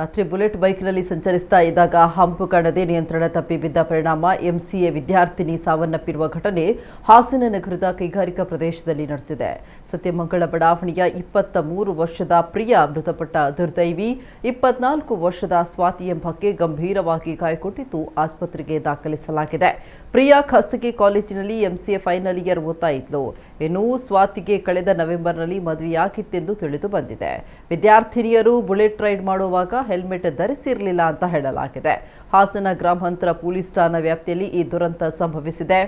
ರಾತ್ರಿ ಬುಲೆಟ್ ಬೈಕ್ನಲ್ಲಿ ಸಂಚರಿಸ್ತಾ ಇದ್ದಾಗ ಹಂಪು ಕಾಣದೆ ನಿಯಂತ್ರಣ ತಪ್ಪಿ ಬಿದ್ದ ಪರಿಣಾಮ ಎಂಸಿಎ ವಿದ್ಯಾರ್ಥಿನಿ ಸಾವನ್ನಪ್ಪಿರುವ ಘಟನೆ ಹಾಸನ ನಗರದ ಕೈಗಾರಿಕಾ ಪ್ರದೇಶದಲ್ಲಿ ನಡೆದಿದೆ. ಸತ್ಯಮಂಗಳ ಬಡಾವಣೆಯ 23 ವರ್ಷದ ಪ್ರಿಯ ಮೃತಪಟ್ಟ ದುರ್ದೈವಿ 24 ವರ್ಷದ ಸ್ವಾತಿ ಎಂಬಕ್ಕೆ ಗಂಭೀರವಾಗಿ ಗಾಯಗೊಂಡಿದ್ದು ಆಸ್ಪತ್ರೆಗೆ ದಾಖಲಿಸಲಾಗಿದೆ. ಪ್ರಿಯಾ ಖಾಸಗಿ ಕಾಲೇಜಿನಲ್ಲಿ ಎಂಸಿಎ ಫೈನಲ್ ಇಯರ್ ಓದ್ತಾ ಇದ್ಲು. ಇನ್ನು ಸ್ವಾತಿಗೆ ಕಳೆದ ನವೆಂಬರ್ನಲ್ಲಿ ಮದುವೆಯಾಗಿತ್ತೆಂದು ತಿಳಿದು ಬಂದಿದೆ. ವಿದ್ಯಾರ್ಥಿನಿಯರು ಬುಲೆಟ್ ರೈಡ್ ಮಾಡುವಾಗ ಹೆಲ್ಮೆಟ್ ಧರಿಸಿರಲಿಲ್ಲ ಅಂತ ಹೇಳಲಾಗಿದೆ. ಹಾಸನ ಗ್ರಾಮಾಂತರ ಪೊಲೀಸ್ ಠಾಣಾ ವ್ಯಾಪ್ತಿಯಲ್ಲಿ ಈ ದುರಂತ ಸಂಭವಿಸಿದೆ.